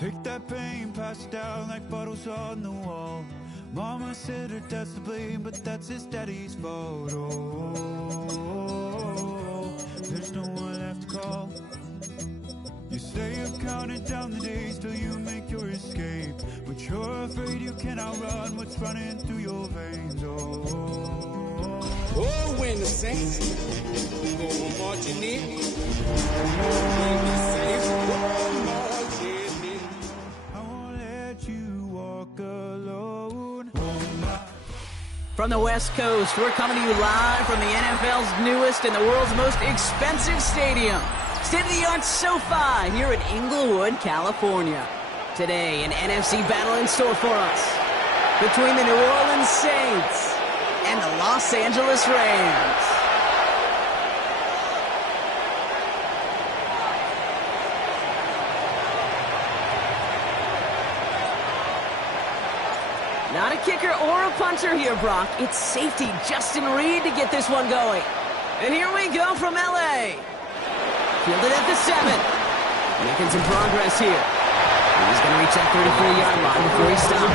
Take that pain, pass it down like bottles on the wall. Mama said her dad's to blame, but that's his daddy's fault. Oh, there's no one left to call. You say you're counting down the days till you make your escape, but you're afraid you cannot run what's running through your veins. Oh, when the Saints go marching in, I won't let you walk alone. From the West Coast, we're coming to you live from the NFL's newest and the world's most expensive stadium. State-of-the-art SoFi here in Inglewood, California. Today, an NFC battle in store for us between the New Orleans Saints and the Los Angeles Rams. Not a kicker or a punter here, Brock. It's safety Justin Reed to get this one going. And here we go from L.A. Fielded at the 7. Making some progress here. And he's going to reach that 34-yard line before he stops.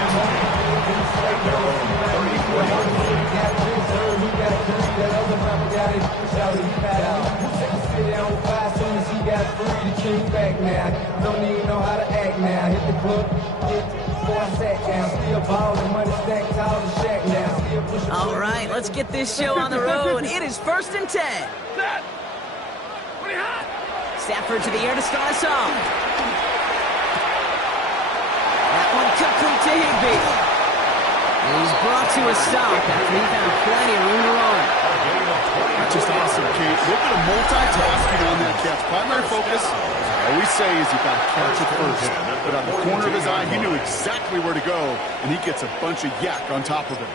Don't even know how to act now. Hit the club, before I sat down. Still ballin', money stacked tall as Shaq now. All right, let's get this show on the road. It is 1st and 10. Stafford to the air to start us off. That one complete to Higbee. He's brought to a stop after he found plenty of room to run. That's just awesome, Kate. Look at him multitasking on that catch. Primary focus, as I always say, is you got to catch it first. But on the corner of his eye, he knew exactly where to go, and he gets a bunch of yak on top of him.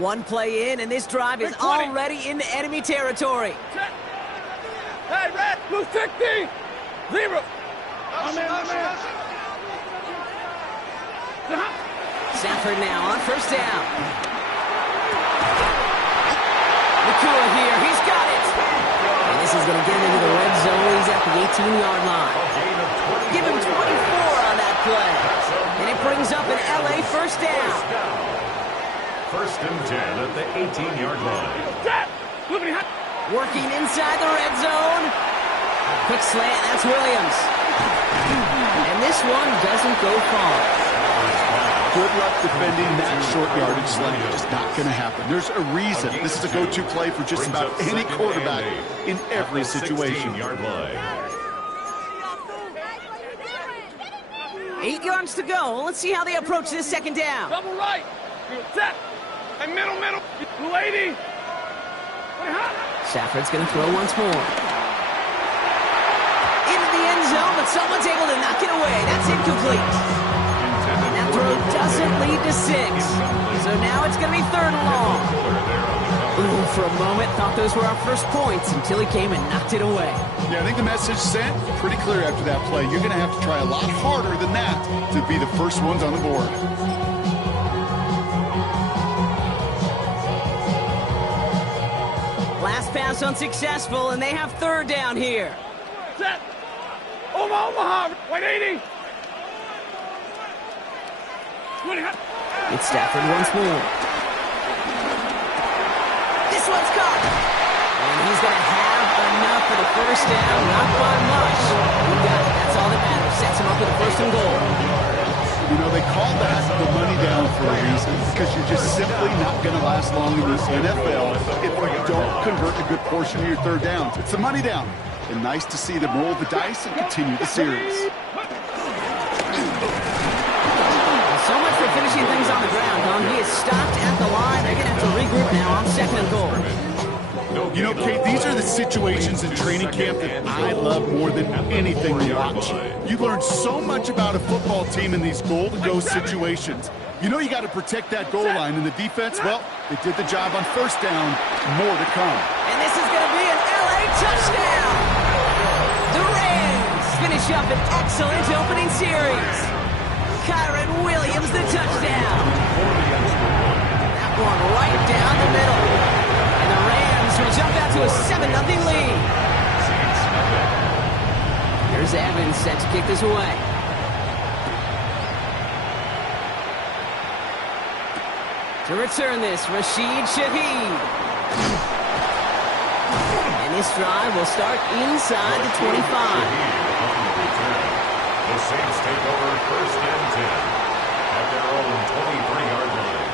One play in, and this drive is already into enemy territory. Hey, Red, blue 60, 0. Stafford now on 1st down. Nakua here, he's got it. And this is going to get him into the red zone. He's at the 18-yard line. Give him 24 on that play. And it brings up an L.A. 1st down. 1st and 10 at the 18-yard line. Working inside the red zone. Quick slant, that's Williams. And this one doesn't go far. Good luck defending that short yardage slant. Just not going to happen. There's a reason. This is a go-to play for just about any quarterback in every situation. 16-yard line. 8 yards to go. Let's see how they approach this 2nd down. Double right. Set. And middle. Blue 80. Stafford's going to throw once more. Into the end zone, but someone's able to knock it away. That's incomplete. That throw doesn't lead to 6. So now it's going to be 3rd and long. Ooh, for a moment, thought those were our first points until he came and knocked it away. Yeah, I think the message sent pretty clear after that play. You're going to have to try a lot harder than that to be the first ones on the board. Last pass unsuccessful, and they have 3rd down here. Set. Omaha. 180. It's Stafford once more. This one's caught. And he's going to have enough for the 1st down. Not by much. He got it. That's all that matters. Sets him up with a 1st and goal. You know, they call that the money down for a reason, because you're just simply not going to last long in the NFL if you don't convert a good portion of your 3rd downs. It's the money down. And nice to see them roll the dice and continue the series. So much for finishing things on the ground, Don. He is stopped at the line. They're going to have to regroup now on 2nd and goal. You know, Kate, these are the situations in training camp that I love more than anything to watch. You learn so much about a football team in these goal-to-go situations. You know you got to protect that goal line, and the defense, well, they did the job on 1st down. More to come. And this is going to be an L.A. touchdown. The Rams finish up an excellent opening series. Kyren Williams, the touchdown. That one right down the middle. And the Rams will jump out to a 7-0 lead. Here's Evans set to kick this away. To return this, Rashid Shaheed. And this drive will start inside the 25. The Saints take over 1st and 10 at their own 23-yard line.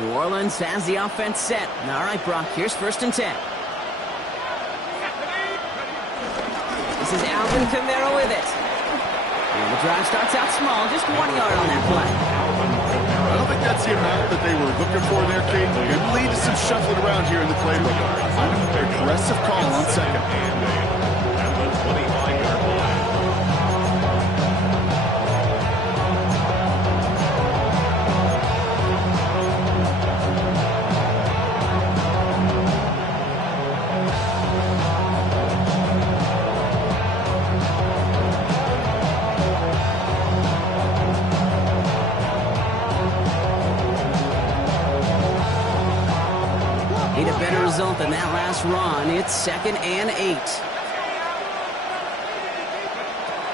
New Orleans has the offense set. All right, Brock, here's 1st and 10. This is Alvin Kamara with it. And the drive starts out small, just 1 yard on that play. I don't think that's the amount that they were looking for there, Kate. It could lead to some shuffling around here in the playbook. I'm an aggressive call on 2nd. At the 25-yard line. Need a better result than that last run. It's 2nd and 8.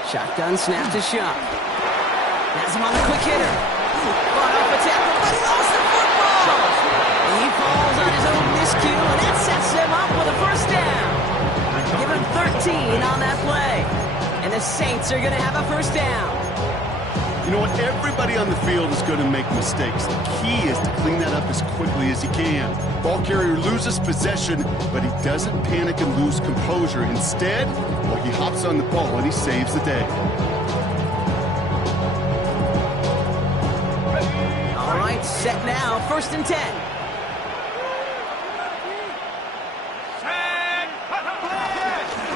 Shotgun snap to Shuck. Has him on the quick hitter. Fought off a tackle, but he lost the football. And he falls on his own miscue, and that sets him up with a 1st down. Give him 13 on that play. And the Saints are going to have a 1st down. You know what? Everybody on the field is going to make mistakes. The key is to clean that up as quickly as he can. Ball carrier loses possession, but he doesn't panic and lose composure. Instead, well, he hops on the ball and he saves the day. All right, set now. 1st and 10.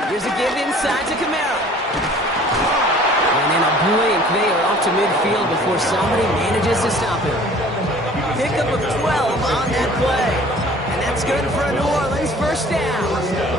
Here's a give inside to Kamara. And in a blink, they are off to midfield before somebody manages to stop him. Pickup of 12 on that play. And that's good for a New Orleans 1st down.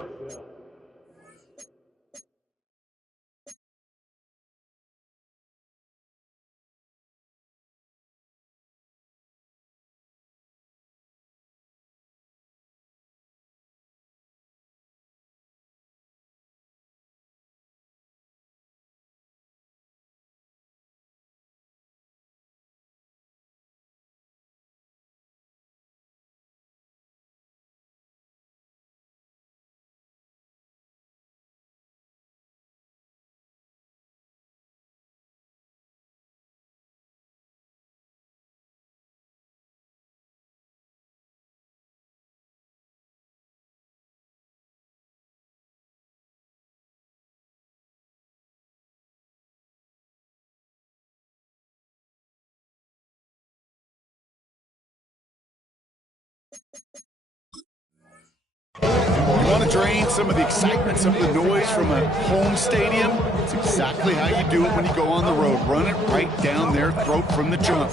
You want to drain some of the excitement, some of the noise from a home stadium? It's exactly how you do it when you go on the road. Run it right down their throat from the jump.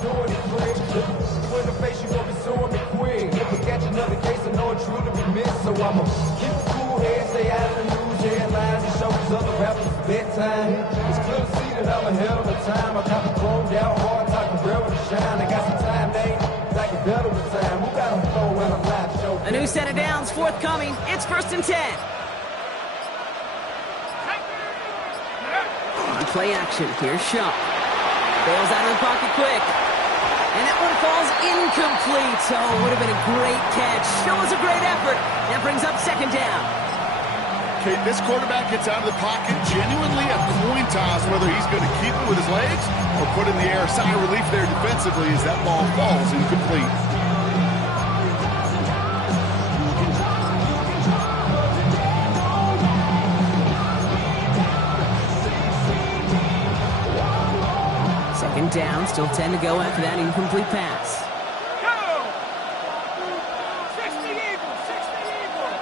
A new set of downs forthcoming. It's 1st and 10. On play action, here's Shuck. Bails out of the pocket quick. And that one falls incomplete. So it would have been a great catch. Still was a great effort. That brings up 2nd down. Okay, this quarterback gets out of the pocket. Genuinely a coin toss whether he's going to keep it with his legs or put in the air. Sigh of relief there defensively as that ball falls incomplete. Down, still 10 to go after that incomplete pass. Go! 60 Eagles, 60 Eagles!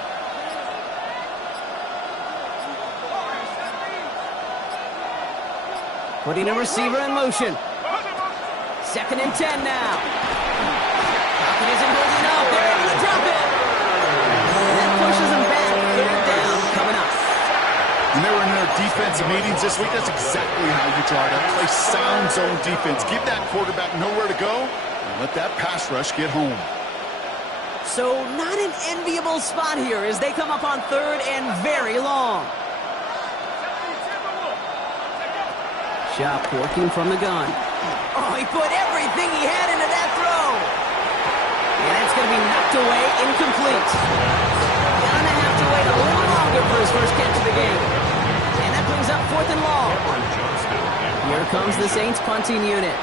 Putting a receiver in motion. 2nd and 10 now. Pocket isn't good enough. They're able to drop it. And that pushes them back. 3rd down coming up. And they were in their defense defensive meetings this week, that's exactly how you draw it up. Play sound zone defense. Give that quarterback nowhere to go, and let that pass rush get home. So not an enviable spot here as they come up on 3rd and very long. Schaub working from the gun. Oh, he put everything he had into that throw. And it's going to be knocked away, incomplete. Gonna have to wait a little longer for his first catch of the game. And that brings up 4th and long. Here comes the Saints punting unit.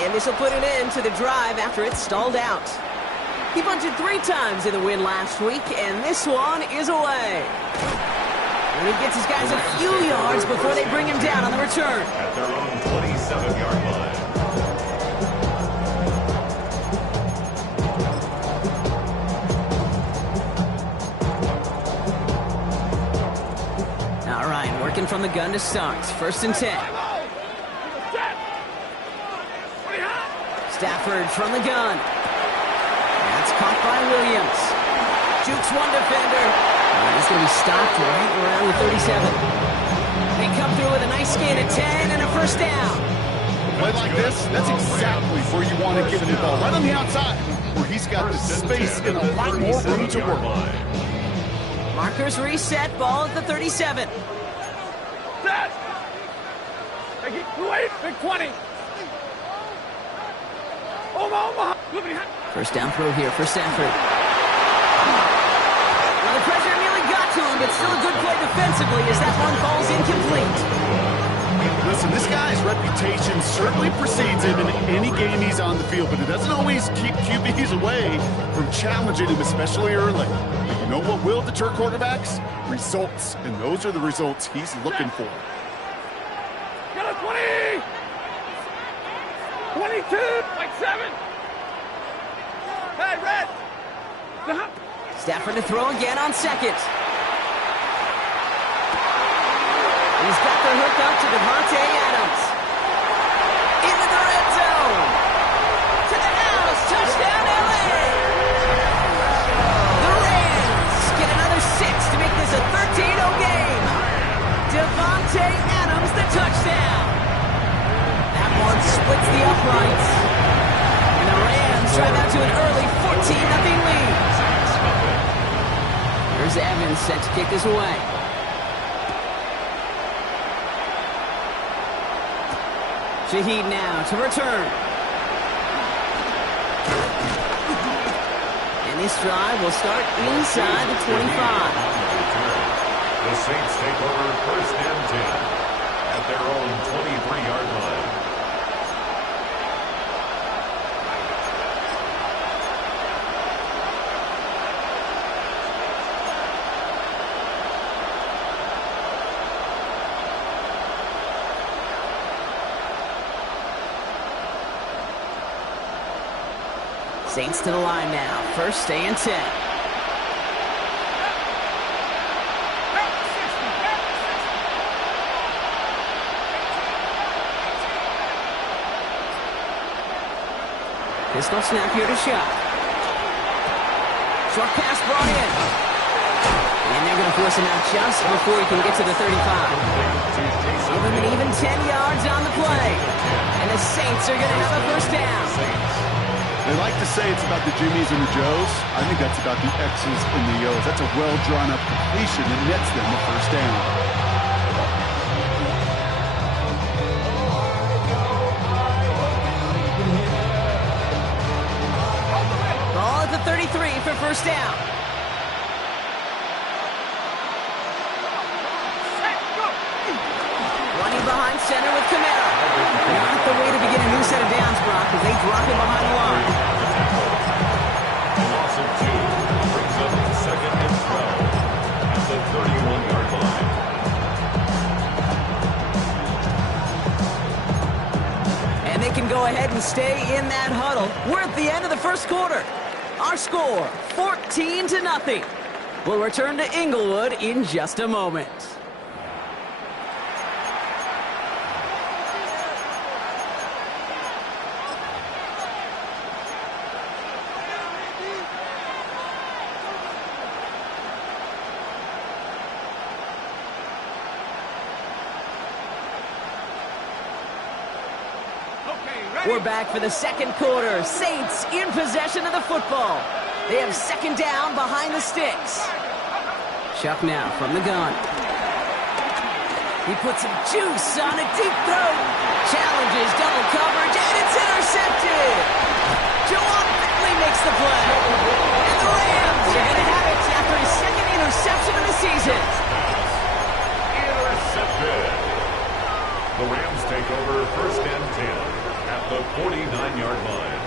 And this will put an end to the drive after it stalled out. He punted 3 times in the win last week, and this one is away. And he gets his guys a few yards before they bring him down on the return. At their own 27-yard line. All right, working from the gun to start. 1st and 10. Stafford from the gun. That's caught by Williams. Jukes one defender. He's going to be stopped right around the 37. They come through with a nice gain of 10 and a first down. A play like this, that's exactly where you want to give him the ball. Right on the outside, where he's got the space and a lot more room to work. Markers reset, ball at the 37. Set! Wait, big 20. Omaha. First down throw here for Stafford. Well, the pressure nearly got to him, but still a good play defensively as that one falls incomplete. Listen, this guy's reputation certainly precedes him in any game he's on the field, but it doesn't always keep QBs away from challenging him, especially early. But you know what will deter quarterbacks? Results, and those are the results he's looking for. Get a 20! 22! Like 7! Hey, Red! Stafford to throw again on 2nd. He's got the hook up to Devontae Adams. Into the red zone. To the house. Touchdown, LA. The Rams get another 6 to make this a 13-0 game. Devontae Adams, the touchdown. That one splits the uprights. And the Rams drive out to an early 14-0 lead. There's Evans set to kick this away. Shaheed now to return. And this drive will start inside the 25. The Saints take over 1st and 10 at their own 23-yard line. Saints to the line now. 1st and 10. Pistol snap here to Schaub. Short pass brought in. And they're going to force him out just before he can get to the 35. Give him an even 10 yards on the play. And the Saints are going to have a first down. They like to say it's about the Jimmies and the Joes. I think that's about the X's and the O's. That's a well-drawn-up completion that nets them the first down. Ball at the 33 for first down. Running behind center with Kamara. Not the way to begin a new set of downs, Brock, as they drop him behind the line. Loss of 2 brings up 2nd and 12 at the 31-yard line. And they can go ahead and stay in that huddle. We're at the end of the first quarter. Our score, 14-0. We'll return to Inglewood in just a moment. We're back for the second quarter. Saints in possession of the football. They have second down behind the sticks. Chuck now from the gun. He puts some juice on a deep throw. Challenges double coverage, and it's intercepted. Jawan Bentley makes the play. And the Rams are going to have it after his second interception of the season. Intercepted. The Rams take over first and 10 at the 49-yard line.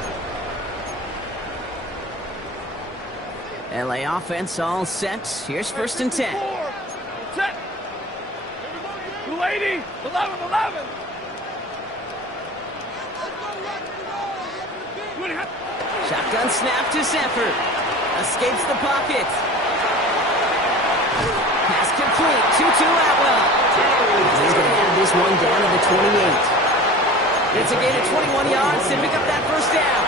LA offense all set. Here's first and 10. Set. 280. 11. Shotgun snap to Sanford. Escapes the pocket. Pass complete. 2-2 Atwell. He's going to have this one down to the 28. It's a gain of 21 yards to pick up that first down.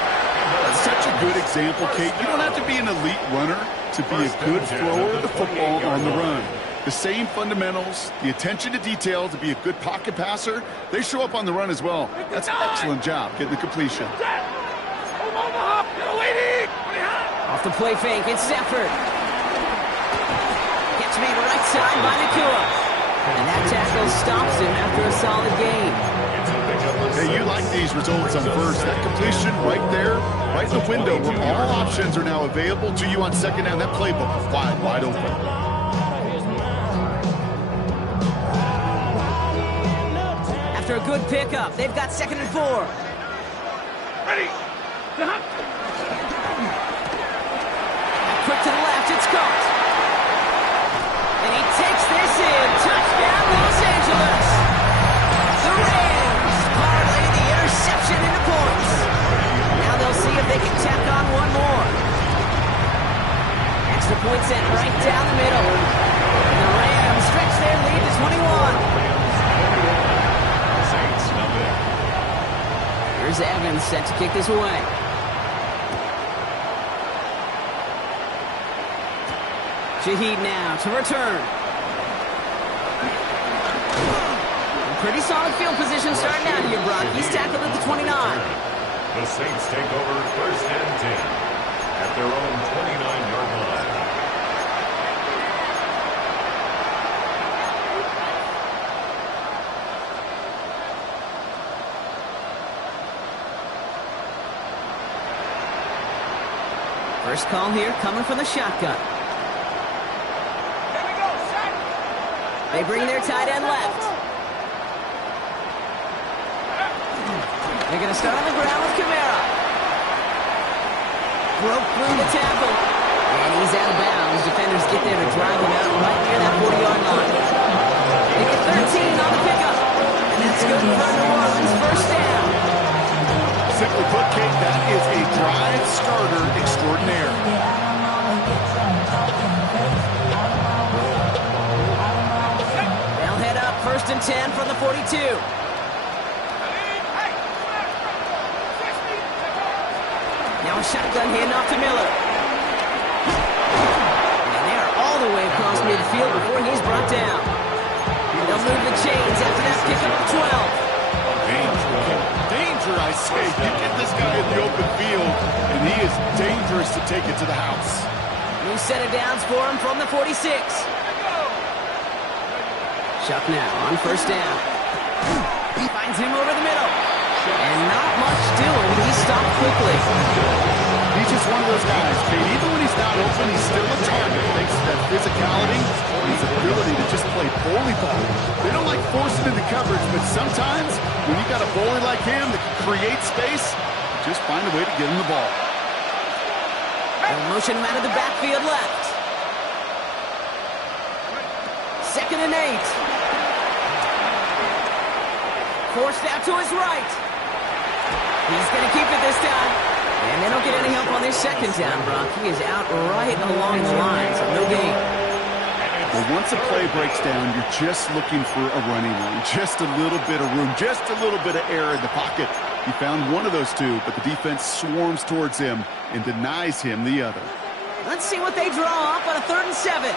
That's such a good example, Kate. You don't have to be an elite runner to be a good thrower of the football on the run. The same fundamentals, the attention to detail to be a good pocket passer, they show up on the run as well. That's an excellent job getting the completion. Off the play fake, it's Sanford. Gets made right side by Nakua. And that tackle stops him after a solid gain. Hey, you like these results on first. That completion right there, right in the window where all options are now available to you on second down. That playbook is wide open. After a good pickup, they've got second and 4. Ready. Quick to the left, it's caught. And he takes this in. Touchdown, Los Angeles. The Rams parlay the interception into points. Now they'll see if they can tack on one more. Extra point sent right down the middle. And the Rams stretch their lead to 21. Here's Evans set to kick this away. Shaheed now to return. Pretty solid field position starting out here, Brock. He's tackled at the 29. The Saints take over first and 10 at their own 29-yard line. First call here coming from the shotgun. They bring their tight end left. They're going to start on the ground with Kamara. Broke through the tackle. And he's out of bounds. Defenders get there to drive him out right near that 40-yard line. They get 13 on the pickup. And that's good for New Orleans first down. Simply put, Kate, that is a drive starter extraordinaire. They'll head up first and 10 from the 42. Now a shotgun handoff to Miller. And they are all the way across midfield before he's brought down. They'll move the chains after that pickup of 12. Danger, I say. You get this guy in the open field, and he is dangerous to take it to the house. New set of downs for him from the 46. Chuck now on first down. He finds him over the middle. And not much doing. He stopped quickly. He's just one of those guys, Kate. Even when he's not open, he's still a target. Thanks to that physicality and his ability to just play bully ball. They don't like forcing into coverage, but sometimes when you got a bully like him that can create space, just find a way to get him the ball. They'll motion him out of the backfield left. Second and 8. Forced out to his right. He's going to keep it this time. And they don't get any help on this second down, Brock. He is out right along the line, so no gain. Well, once a play breaks down, you're just looking for a running room. Just a little bit of room, just a little bit of air in the pocket. He found one of those two, but the defense swarms towards him and denies him the other. Let's see what they draw up on a 3rd and 7.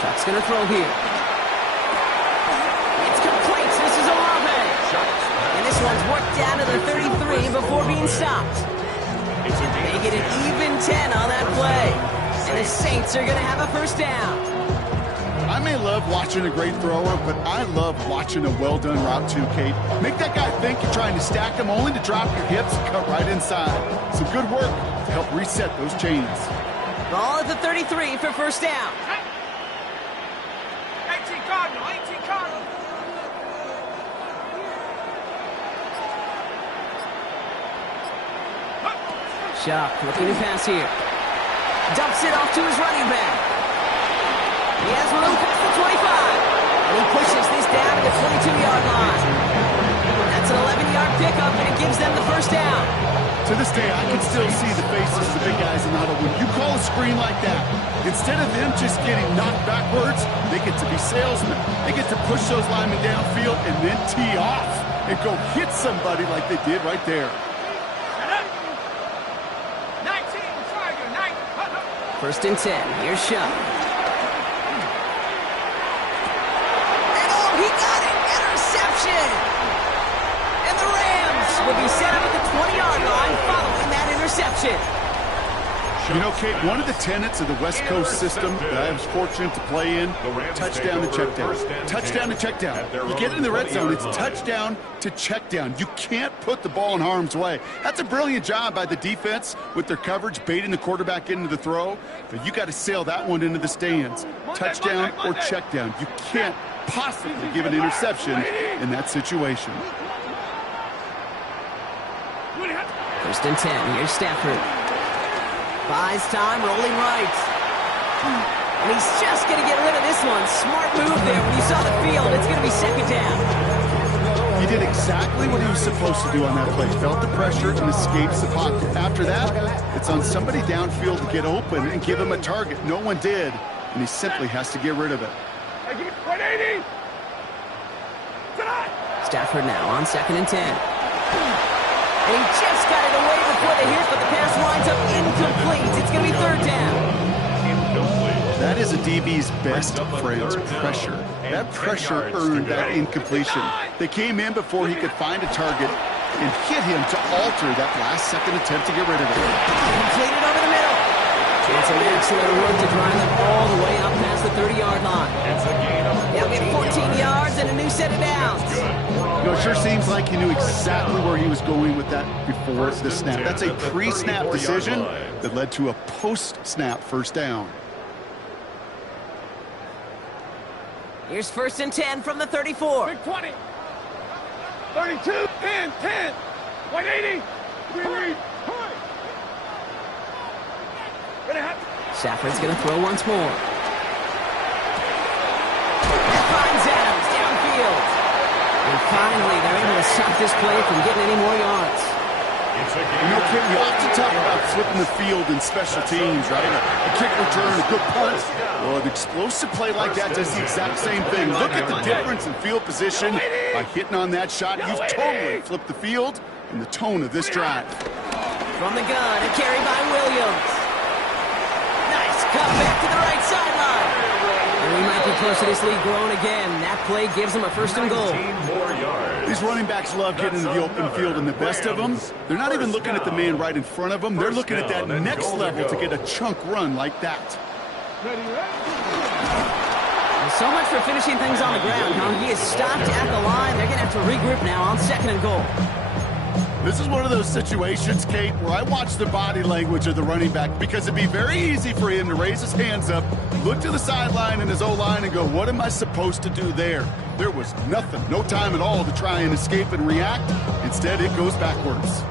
Chuck's going to throw here. It's complete to down to the 33 before being stopped. They get an even 10 on that play. And the Saints are going to have a first down. I may love watching a great thrower, but I love watching a well-done route too, Kate. Make that guy think you're trying to stack him only to drop your hips and cut right inside. Some good work to help reset those chains. Ball at the 33 for first down. 18 Cardinal, 18 Cardinal. Shock looking to pass here. Dumps it off to his running back. He has room past the 25. And he pushes this down to the 22-yard line. That's an 11-yard pickup, and it gives them the first down. To this day, I can still see the faces of the big guys in the huddle. When you call a screen like that, instead of them just getting knocked backwards, they get to be salesmen. They get to push those linemen downfield and then tee off and go hit somebody like they did right there. 19, Tiger, 9. First and 10. Here's Shuck. And oh, he got it! Interception! And the Rams will be set up at the 20-yard line following that interception. You know, Kate, one of the tenets of the West Coast system that I was fortunate to play in, touchdown to check down. Touchdown to check down. You get in the red zone, it's touchdown to check down. You can't put the ball in harm's way. That's a brilliant job by the defense with their coverage, baiting the quarterback into the throw. But you got to sail that one into the stands. Touchdown or check down. You can't possibly give an interception in that situation. First and 10. Here's Stafford. Buys time, rolling right. And he's just going to get rid of this one. Smart move there. When you saw the field, it's going to be second down. He did exactly what he was supposed to do on that play. Felt the pressure and escapes the pocket. After that, it's on somebody downfield to get open and give him a target. No one did, and he simply has to get rid of it. 180. Stafford now on second and 10. And he just got it away before the hit, but the pass winds up incomplete. It's going to be third down. That is a DB's best friend, pressure. That pressure earned that incompletion. They came in before he could find a target and hit him to alter that last-second attempt to get rid of it. Completed over the middle. It's an excellent work to drive them all the way up past the 30-yard line. They'll get 14 yards and a new set of downs. You know, it sure seems like he knew exactly where he was going with that before the snap. That's a pre-snap decision that led to a post-snap first down. Here's first and 10 from the 34. Big 20. 32. 10. 180. Stafford's going to throw once more. That finds Adams downfield. And finally, they're able to stop this play from getting any more yards. You know, Kim, we often talk about flipping the field in special teams, right? A kick return, a good punt. Well, an explosive play like that does the exact same thing. Look at the difference in field position. By hitting on that shot, you've totally flipped the field and the tone of this drive. From the gun, a carry by Williams. Nice cut back to the right sideline. And we might be close to this lead growing again. That play gives them a first and goal. These running backs love getting into the open field, and the best of them, they're not even looking at the man right in front of them. They're looking at that next level to get a chunk run like that. So much for finishing things on the ground. Now he is stopped at the line. They're going to have to regroup now on second and goal. This is one of those situations, Kate, where I watch the body language of the running back, because it'd be very easy for him to raise his hands up, look to the sideline in his O-line and go, what am I supposed to do there? There was nothing, no time at all to try and escape and react. Instead, it goes backwards.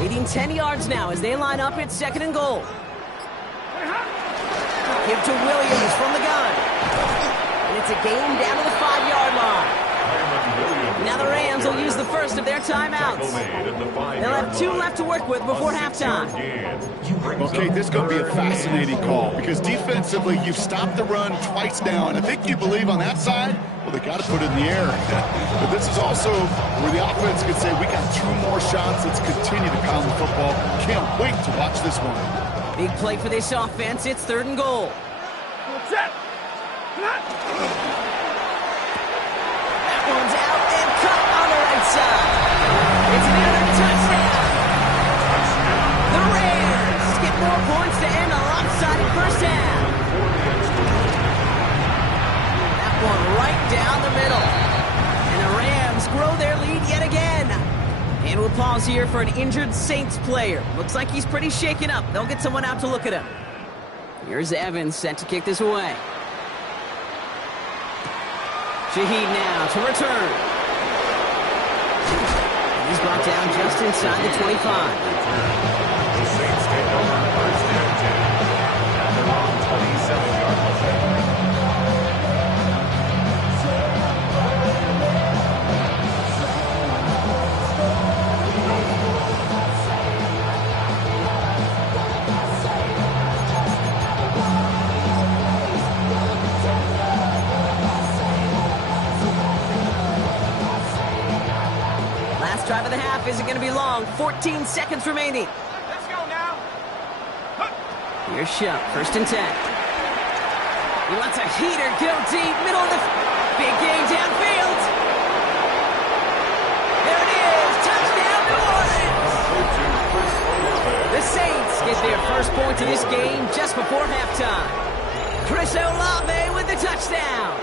Leading 10 yards now as they line up at second and goal. Give to Williams from the gun. And it's a gain down to the 5-yard line. Now the Rams will use the first of their timeouts. They'll have 2 left to work with before halftime. Okay, this is going to be a fascinating call, because defensively, you've stopped the run twice now, and I think you believe on that side, well, they got to put it in the air. But this is also where the offense could say, we got 2 more shots. Let's continue to pound the football. Can't wait to watch this one. Big play for this offense. It's third and goal. Set. That one's out and cut on the right side. It's another touchdown. The Rams get more points to end a lopsided first half. That one right down the middle. And the Rams grow their lead yet again. And we'll pause here for an injured Saints player. Looks like he's pretty shaken up. They'll get someone out to look at him. Here's Evans set to kick this away. Shaheed now to return. He's brought down just inside the 25. The Saints take over first and 10 at their own 27-yard line. Drive of the half isn't going to be long. 14 seconds remaining. Let's go now. Here's Shuck, first and 10. He lets a heater go deep, middle of the big game downfield. There it is, touchdown New Orleans. The Saints get their first point of this game just before halftime. Chris Olave with the touchdown.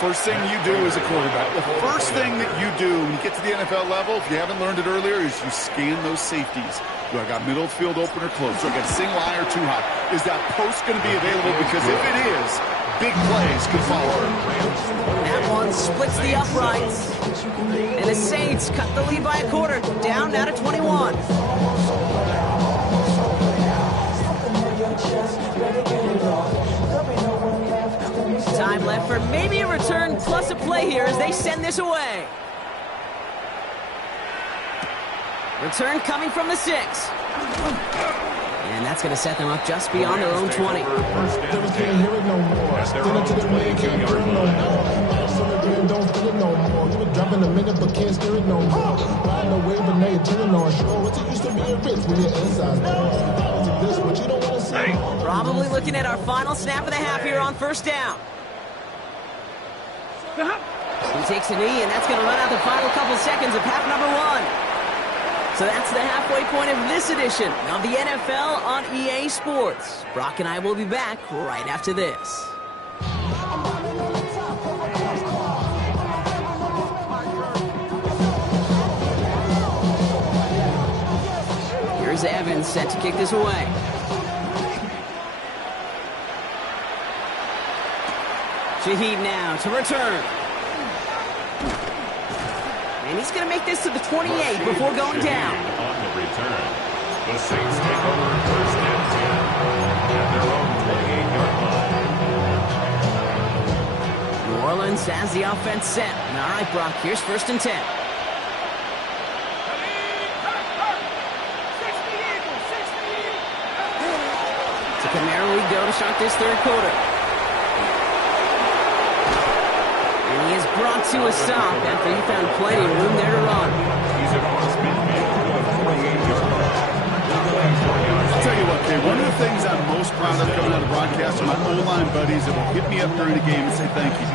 First thing you do as a quarterback, the first thing that you do when you get to the NFL level, if you haven't learned it earlier, is you scan those safeties. Do I got middle field open or close? Do I got a single eye or too high? Is that post going to be available? Because if it is, big plays could follow. That one splits the uprights. And the Saints cut the lead by a quarter, down now to 21. Time left for maybe a return plus a play here as they send this away. Return coming from the 6. And that's going to set them up just beyond their own 20. At their own 22-yard line. Don't feel it no more. You were dropping a minute, but can't steer it no more. Riding the wave, but now you're turning on shore. What's it used to be a risk when you're inside? This what you don't want to say. Probably looking at our final snap of the half here on first down. He takes a knee, and that's going to run out the final couple seconds of half number 1. So that's the halfway point of this edition of the NFL on EA Sports. Brock and I will be back right after this. Here's Evans set to kick this away. Shaheed now to return. And he's going to make this to the 28 before going down. On the return, the Saints take over first and 10 at their own 28-yard line. New Orleans has the offense set. All right, Brock, here's first and 10. To Camaro we go to start this third quarter. And he is brought to a stop after he found plenty of room there to run. He's across midfield to the 48-yard line. I'll tell you what, Kay, one of the things I'm most proud of coming out of broadcast are my O-line buddies that will hit me up during the game and say thank you.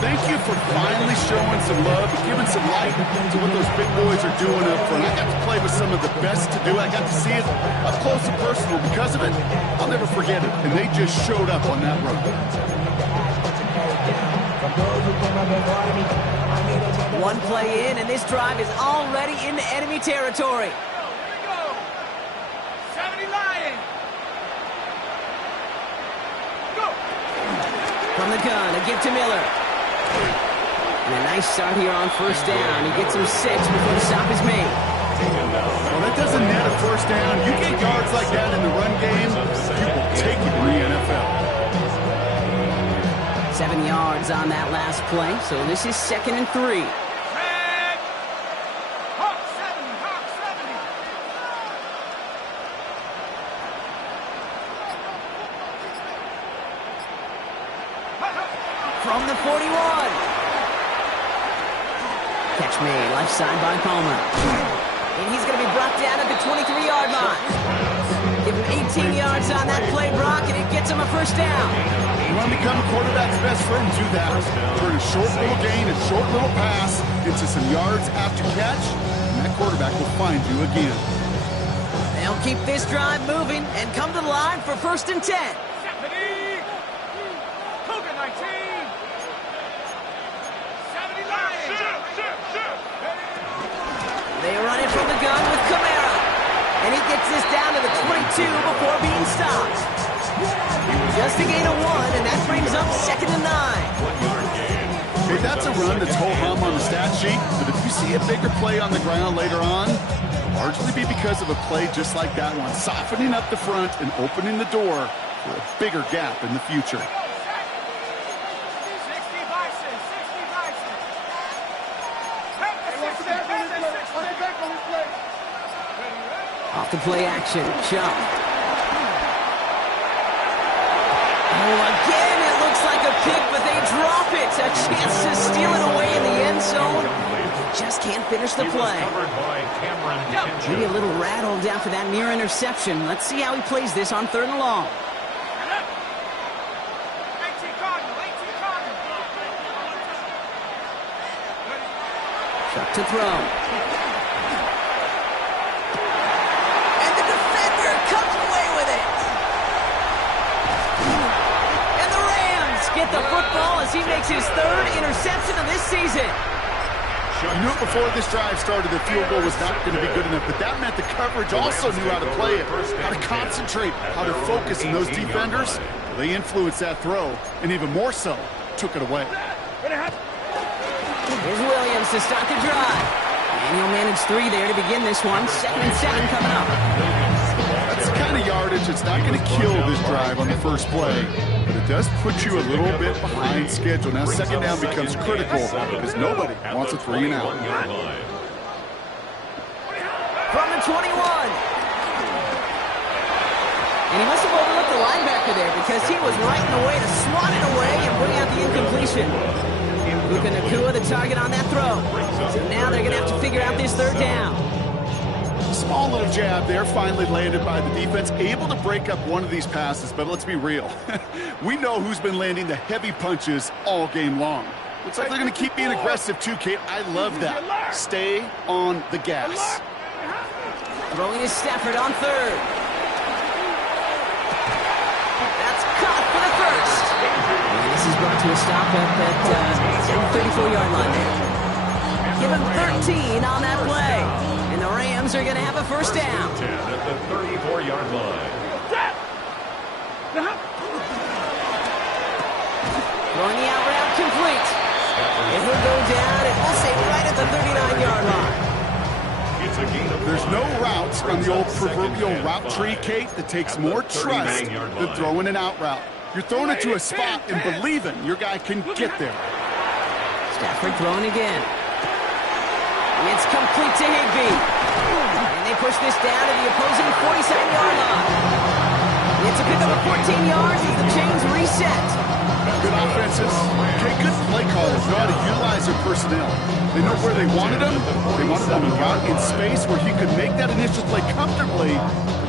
Thank you for finally showing some love and giving some light to what those big boys are doing up front. I got to play with some of the best to do it. I got to see it up close and personal. Because of it, I'll never forget it. And they just showed up on that run. One play in, and this drive is already into enemy territory. Here we go. 70 Lions. Go. From the gun, a give to Miller. And a nice start here on first down. He gets him 6 before the stop is made. Well, that doesn't net a first down. You get yards like that in the run game, you will take it in the NFL. 7 yards on that last play, so this is 2nd and 3. Red. Hawk 70. Hawk 70. From the 41. Catch made, left side by Palmer. And he's going to be brought down at the 23-yard line. Give him 18 yards on that play, Brock, and it gets him a first down. You want to become a quarterback's best friend, do that. Turn a short little gain, a short little pass into some yards after catch, and that quarterback will find you again. They'll keep this drive moving and come to the line for 1st and 10. Cougar 19. 70 Lions. They run it from the gun with Kamara. And he gets this down to the 22 before being stopped. Just a gain of 1, and that brings up 2nd and 9. Hey, that's a run that's ho-hum on the stat sheet, but if you see a bigger play on the ground later on, it'll largely be because of a play just like that one, softening up the front and opening the door for a bigger gap in the future. 60 Bison. 60 Bison. Off the play action, Chubb. Oh, again, it looks like a pick, but they drop it. A chance to steal it away in the end zone. Just can't finish the play. Maybe a little rattled after that near interception. Let's see how he plays this on 3rd and long. 18 Cardinal. Chuck to throw. Get the football as he makes his 3rd interception of this season. You knew before this drive started the field goal was not going to be good enough, but that meant the coverage also knew how to play it, how to concentrate, how to focus, and those defenders, they influenced that throw, and even more so, took it away. Here's Williams to start the drive. And he'll manage 3 there to begin this one. 2nd and 7 coming up. That's the kind of yardage that's not going to kill this drive on the first play, but it does put you a little bit behind schedule. Now 2nd down becomes critical because nobody wants a 3 and out. From the 21. And he must have overlooked the linebacker there because he was right in the way to swat it away and bring out the incompletion. Puka Nacua, the target on that throw. So now they're going to have to figure out this 3rd down. Small little jab there, finally landed by the defense, able to break up one of these passes, but let's be real. We know who's been landing the heavy punches all game long. Looks like they're going to keep being aggressive too, Kate. I love that. Stay on the gas. Throwing is Stafford on 3rd. That's caught for the 1st. And this is brought to a stop at that 34-yard line there. Give him 13 on that play. And the Rams are going to have a 1st down. 10 at the 34-yard line. Throwing the out route complete. It will go down, and we'll say right at the 39-yard line. There's no routes on the old proverbial route tree, Kate, that takes more trust than throwing an out route. You're throwing it to a spot and believing your guy can get there. Stafford throwing again. It's complete to Higbee. And they push this down to the opposing 47-yard line. It's a pick up of 14 yards as the chains reset. Good offenses. Okay, good play callers know how to utilize their personnel. They know where they wanted them. They wanted them out in space where he could make that initial play comfortably,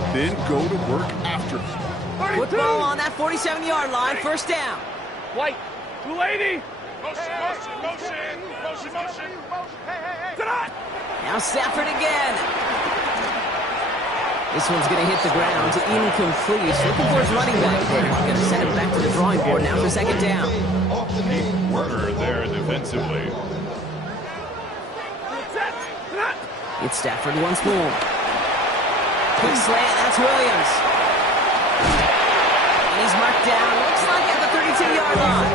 then go to work after. Football on that 47-yard line, 1st down. White, 280. Motion. Now Stafford again. This one's going to hit the ground. Incomplete. Looking for his running back there. Going to send it back to the drawing board now for 2nd down. Werner there defensively. It's Stafford once more. Quick slant. That's Williams. And he's marked down. Looks like at the 32-yard line.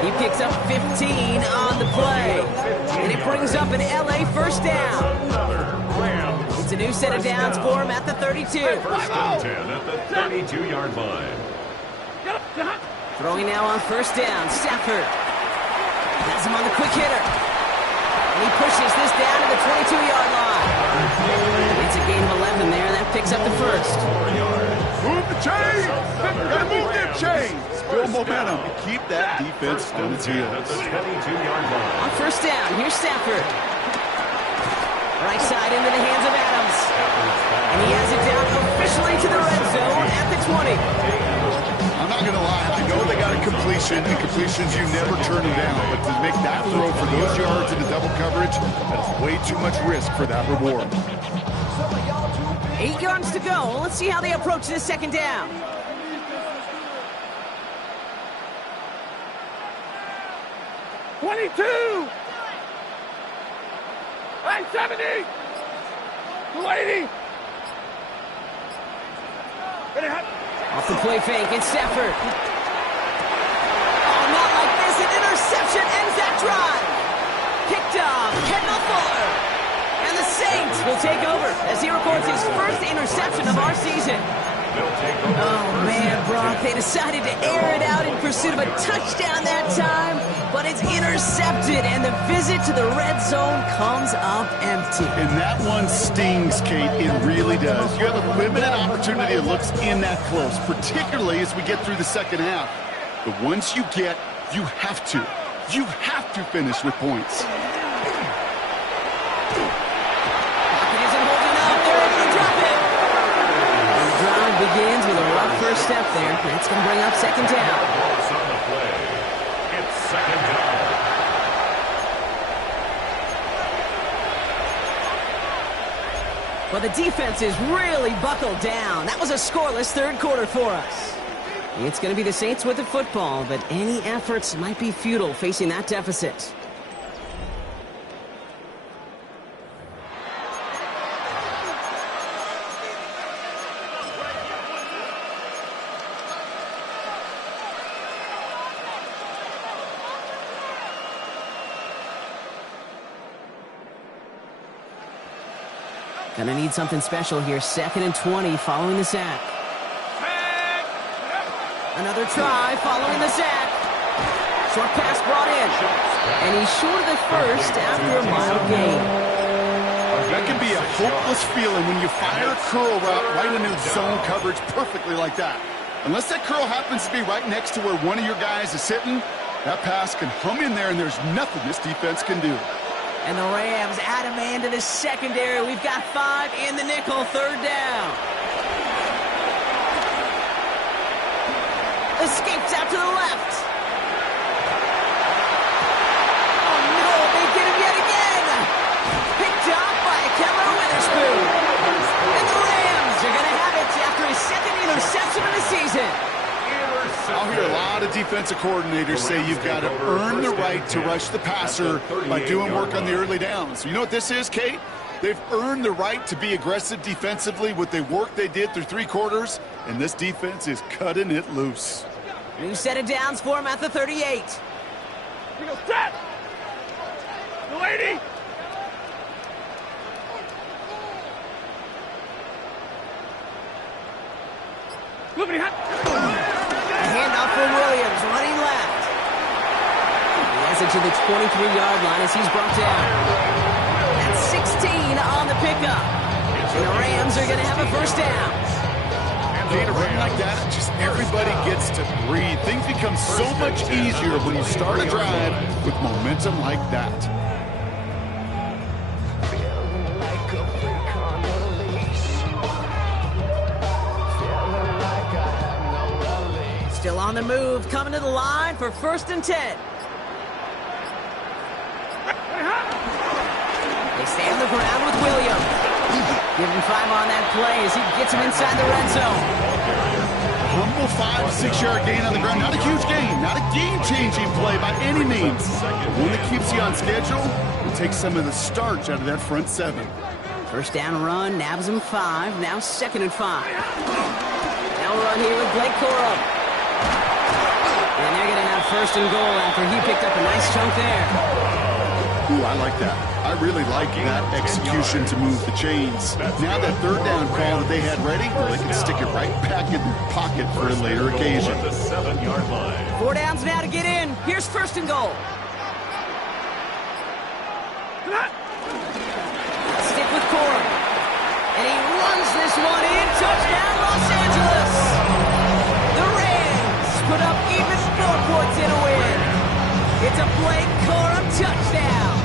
He picks up 15 on the play. And it brings up an LA 1st down. It's a new set of downs for him at the 32. 1st and 10 at the 32-yard line. Throwing now on 1st down. Stafford has him on the quick hitter. And he pushes this down to the 22-yard line. It's a gain of 11 there. That picks up the 1st. Move the chains! Gotta move them chains! Build momentum. Keep that defense on its heels. At the 22-yard line. On 1st down, here's Stafford. Right side into the hands of Adams. And he has it down officially to the red zone at the 20. I'm not going to lie. I know they got a completion, and completions you never turn them down. But to make that throw for those yards in the double coverage, that's way too much risk for that reward. 8 yards to go. Let's see how they approach this second down. Hey, 70! 280! Off the play fake, it's Stafford. Oh, not like this. An interception ends that drive. Picked off Kendall Fuller. And the Saints will take over as he records his first interception of our season. Oh, man, Brock, they decided to air it out in pursuit of a touchdown that time, but it's intercepted, and the visit to the red zone comes up empty. And that one stings, Kate. It really does. You have a limited opportunity that looks in that close, particularly as we get through the second half. But once you get, you have to finish with points. Pocket isn't holding up. They're able to drop it. The drive begins with a rough first step there. It's going to bring up second down. Ball's on the play. It's second down. Well, the defense is really buckled down. That was a scoreless third quarter for us. It's going to be the Saints with the football, but any efforts might be futile facing that deficit. Gonna need something special here. 2nd and 20 following the sack. Another try following the sack. Short pass brought in. And he's short of the first after a mild gain. That can be a hopeless feeling when you fire a curl route right into zone coverage perfectly like that. Unless that curl happens to be right next to where one of your guys is sitting, that pass can hum in there and there's nothing this defense can do. And the Rams add a man to the secondary. We've got 5 in the nickel, third down. Escapes out to the left. Oh, no, they get him yet again. Picked up by Keller Witherspoon. And the Rams are going to have it after his second interception of the season. I'll hear a lot of defensive coordinators say you've got to earn the right to rush the passer by doing work on the early downs. You know what this is, Kate? They've earned the right to be aggressive defensively with the work they did through 3 quarters, and this defense is cutting it loose. New set of downs for him at the 38. We go set! 280! Flippity hot! A handoff for Williams, running left. He has it to the 23-yard line as he's brought down. That's 16 on the pickup. And the Rams are going to have a first down. Being a run like that, just everybody gets to breathe. Things become so much easier when you start a drive with momentum like that. Still on the move, coming to the line for 1st and 10. They stay on the ground with Williams. Give him 5 on that play as he gets him inside the red zone. Humble 5-6-yard gain on the ground. Not a huge gain, not a game-changing play by any means. But one that keeps you on schedule and takes some of the starch out of that front 7. First down run, nabs him 5, now 2nd and 5. Now run here with Blake Corum. And they're going to have 1st and goal after he picked up a nice chunk there. Ooh, I like that. I really like that execution to move the chains. Now that 3rd down call that they had ready, well, they can stick it right back in their pocket for a later occasion. The 7-yard line. 4 downs now to get in. Here's 1st and goal. Stick with Corum. And he runs this one in. Touchdown, Los Angeles. The Rams put up even 4 points in a win. It's a Blake Corum touchdown.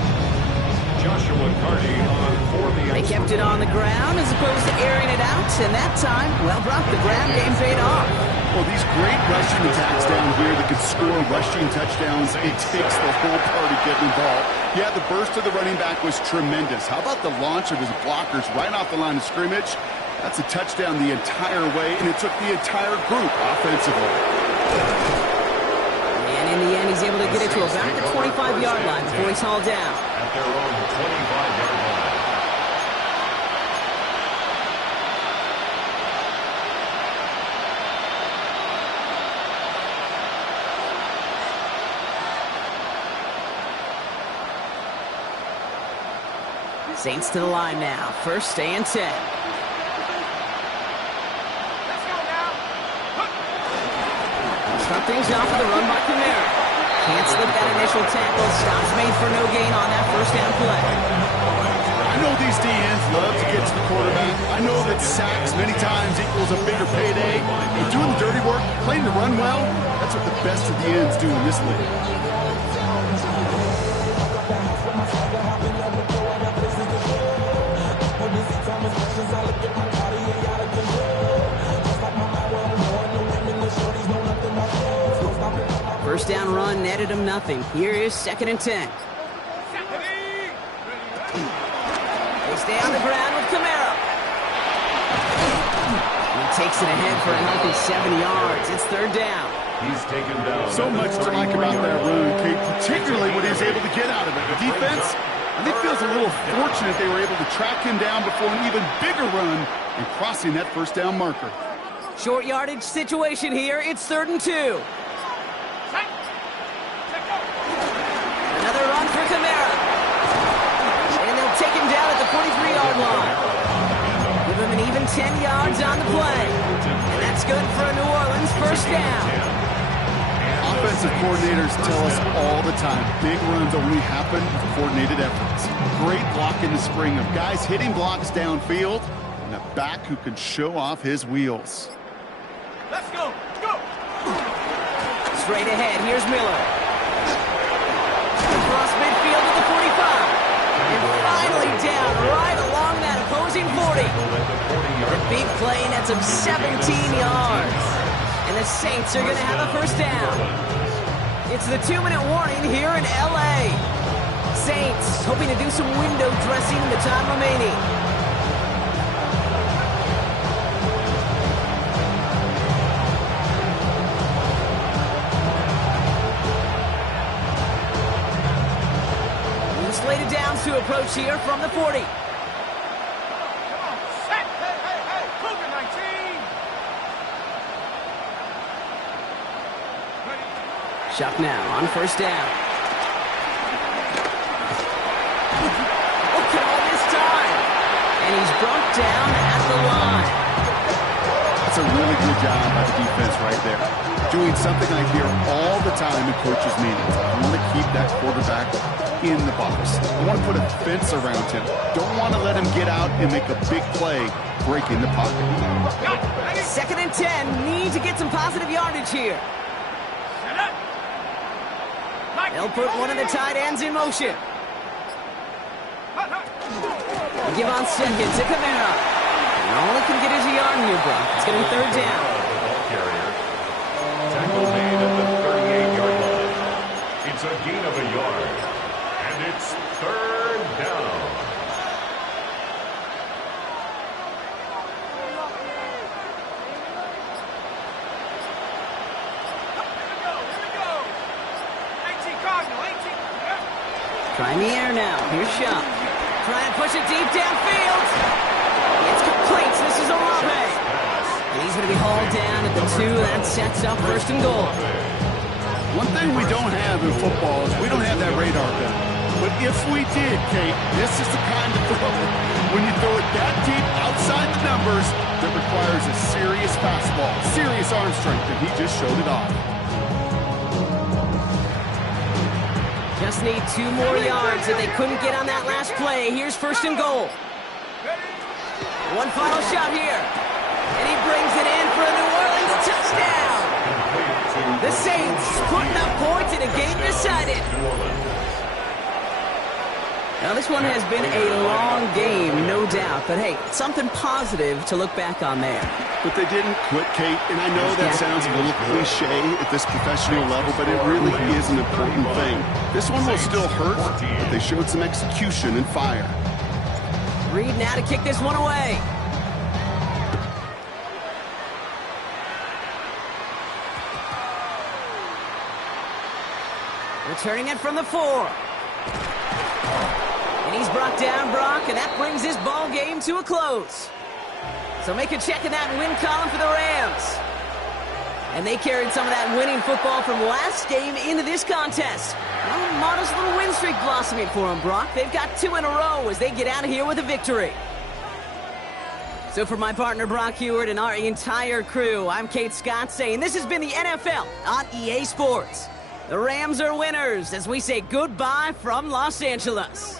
Joshua Carty on for the... They kept it on the ground as opposed to airing it out, and that time, well, Brock, the ground game paid off. Well, these great rushing attacks down here that can score rushing touchdowns, it takes the whole party getting involved. Yeah, the burst of the running back was tremendous. How about the launch of his blockers right off the line of scrimmage? That's a touchdown the entire way, and it took the entire group offensively. And in the end, he's able to get it to about the 25-yard line before he's hauled down. At their own 25-yard line. Saints to the line now. First and 10. Start things off with a run by Kamara. Can't slip that initial tackle. Stops made for no gain on that first down play. I know these DNs love to get to the quarterback. I know that sacks many times equals a bigger payday. But doing the dirty work, playing the run well, that's what the best of the ends do in this league. First down run netted him nothing. Here is 2nd and 10. They stay on the ground with Kamara. He takes it ahead for a healthy 7 yards. It's 3rd down. He's taken down. So much to like about that run, Kate, particularly what he was able to get out of it. The defense, I think, feels a little fortunate they were able to track him down before an even bigger run and crossing that first down marker. Short yardage situation here. It's 3rd and 2. Another run for Kamara. And they'll take him down at the 43-yard line. Give him an even 10 yards on the play. And that's good for a New Orleans first down. Offensive coordinators tell us all the time, big runs only happen with coordinated efforts. Great block in the spring of guys hitting blocks downfield and a back who can show off his wheels. Let's go. Go. Straight ahead. Here's Miller. Across midfield to the 45. And finally down right along that opposing 40. The big play nets him 17 yards. And the Saints are going to have a first down. It's the 2-minute warning here in L.A. Saints hoping to do some window dressing in the time remaining. Slated downs to approach here from the 40. Set. Hey. Cougar 19. Shot now on first down. Look at all this time. And he's brought down at the line. That's a really good job by the defense right there. Doing something I hear all the time in coaches' meetings. I want to keep that quarterback in the box. I want to put a fence around him. Don't want to let him get out and make a big play breaking the pocket. 2nd and 10. Need to get some positive yardage here. They'll put one of the tight ends in motion. Give on 2nd to Kamara. And all he can get is a yard here, bro. It's going to be 3rd down. Tackle made at the 38-yard line. It's a gain of a yard. And it's 3rd down. Here we go. 18 Cardinal, 18. Trying the air now. Here's Shaw. Trying to push it deep downfield. It's complete. This is Olave. And he's going to be hauled down at the 2. That sets up 1st and goal. One thing we don't have in football is we don't have that radar gun. But if we did, Kate, this is the kind of throw. When you throw it that deep outside the numbers, that requires a serious fastball, serious arm strength, and he just showed it off. Just need 2 more yards that they couldn't get on that last play. Here's 1st and goal. One final shot here. And he brings it in for a New Orleans touchdown. The Saints putting up points in a game decided. Now, this one has been a long game, no doubt. But, hey, something positive to look back on there. But they didn't quit, Kate. And I know that sounds a little cliche at this professional level, but it really is an important thing. This one will still hurt, but they showed some execution and fire. Reed now to kick this one away. Returning it from the 4. And he's brought down, Brock, and that brings this ball game to a close. So make a check in that win column for the Rams. And they carried some of that winning football from last game into this contest. Well, modest little win streak blossoming for them, Brock. They've got 2 in a row as they get out of here with a victory. So for my partner, Brock Huard, and our entire crew, I'm Kate Scott saying this has been the NFL on EA Sports. The Rams are winners as we say goodbye from Los Angeles.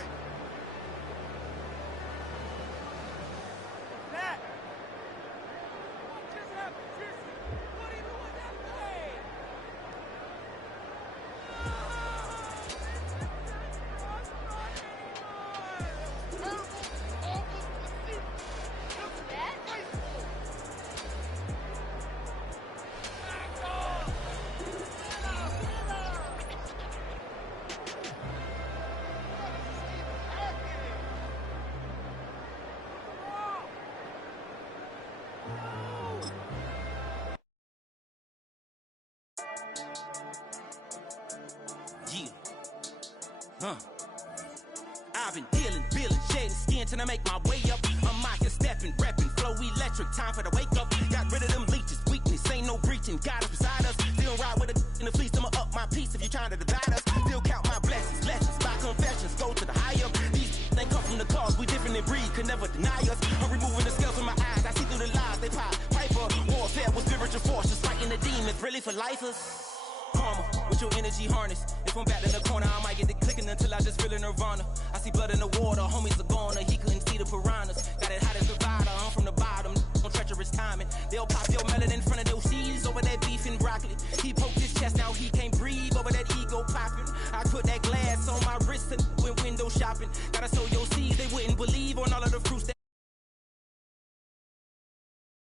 I've been dealing, shedding skin till I make my way up. I'm out here stepping, repping, flow electric, time for the wake up. Got rid of them leeches, weakness, ain't no breaching. God is beside us, still ride with a in the fleece. I'ma up my piece if you're trying to divide us. Still count my blessings, lessons, my confessions, go to the higher. These they come from the cause, we different in breed, could never deny us. I'm removing the scales from my eyes, I see through the lies they pop. Piper, warfare with spiritual forces, fighting the demons, really for lifers. Karma, with your energy harness. If I'm back in the corner, I might get the clicking until I just feel a nirvana. I see blood in the water, homies are gone, he couldn't see the piranhas. Got it hottest provider, I'm from the bottom, on treacherous timing. They'll pop your melon in front of those seeds over that beef and broccoli. He poked his chest, now he can't breathe over that ego popping. I put that glass on my wrist and went window shopping. Gotta sow your seeds, they wouldn't believe on all of the fruits that